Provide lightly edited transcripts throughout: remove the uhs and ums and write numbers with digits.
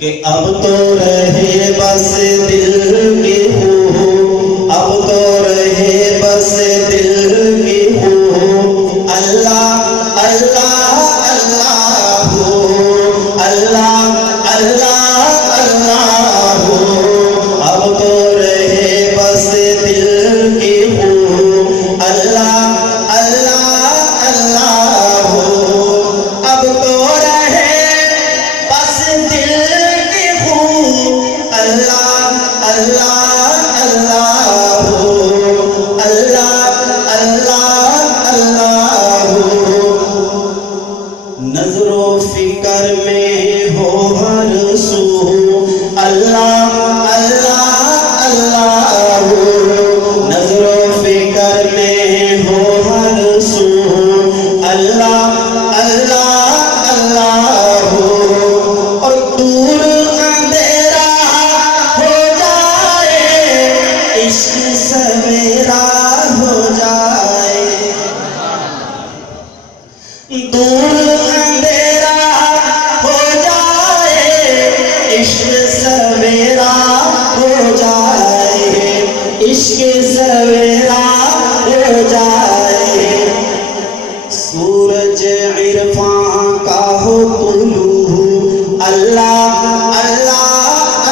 کہ اب تو رہے بس دل کی ہو، اب تو رہے بس دل کی ہو، اللہ اللہ اللہ ہو، اللہ اللہ اللہ ہو، اب تو رہے بس دل کی ہو، اللہ اللہ اللہ ہو، اب تو رہے بس دل کی ہو، اللہ اللہ اللہ ہو، اللہ اللہ اللہ ہو، نظر و فکر میں ہو ہر سو، اللہ اللہ اللہ ہو، نظر و فکر میں ہو ہر سو، اللہ اللہ اللہ ہو، اور دور اندھیرا ہو جائے، عشق سویرا ہو جائے، دور اندھیرا ہو جائے، عشق سویرا ہو جائے، عشق سویرا ہو جائے، سورج عرفان کا ہو طلوع، اللہ اللہ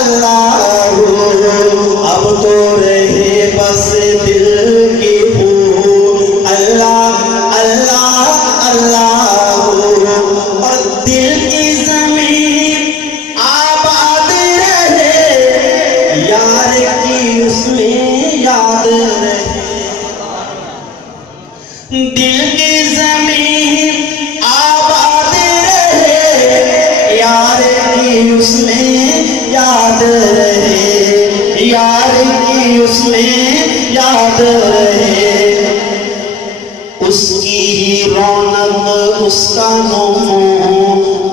اللہ ہو، اب تو رہے بس دل کی ہو، اللہ اللہ اللہ ہو، اور دل کی زمین آباد رہے، یار کی اس میں یاد رہے، دل کی زمین آباد رہے، یار کی اس میں یاد رہے، یار کی اس میں یاد رہے، اس کی ہی رونق اس کا نمو،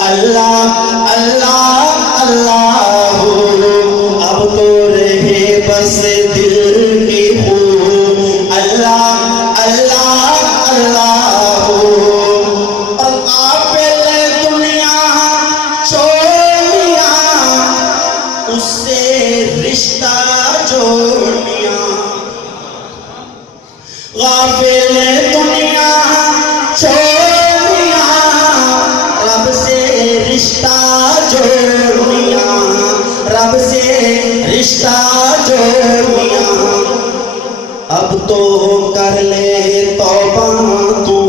اللہ اللہ اللہ ہو، اب تو رہے بس دل کی ہو، اللہ اللہ اللہ ہو، اور قابل دنیا چھوڑ لیا، اس سے رشتہ جوڑ لیا، غافل دنیا چھوڑ لیا، رب سے رشتہ جوڑ لیا، رب سے رشتہ جوڑ لیا، اب تو کر لے توبہ تو